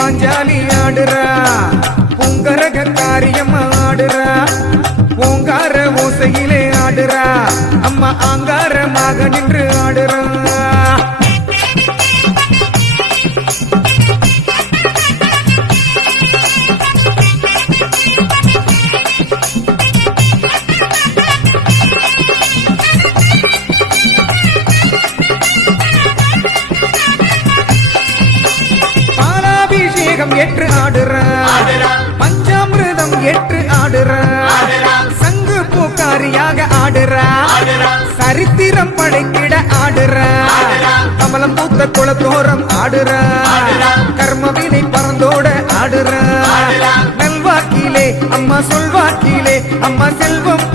பாஞ்சாலி ஆடுறா பூங்கரக காரியம் ஆடுறா பூங்கார ஓசையிலே ஆடுறா அம்மா ஆங்காரமாக நின்று ஆடுறா ஏற்று ஆடுறா பஞ்சாமிரதம் ஏற்று ஆடுறா சங்கு பூக்காரியாக ஆடுறா சரித்திரம் படைக்கிட ஆடுறா கமலம் பூத்த குளத்தோரம் ஆடுறா கர்மவினை பறந்தோட ஆடுறா நல்வாக்கிலே அம்மா சொல்வாக்கிலே அம்மா செல்வம்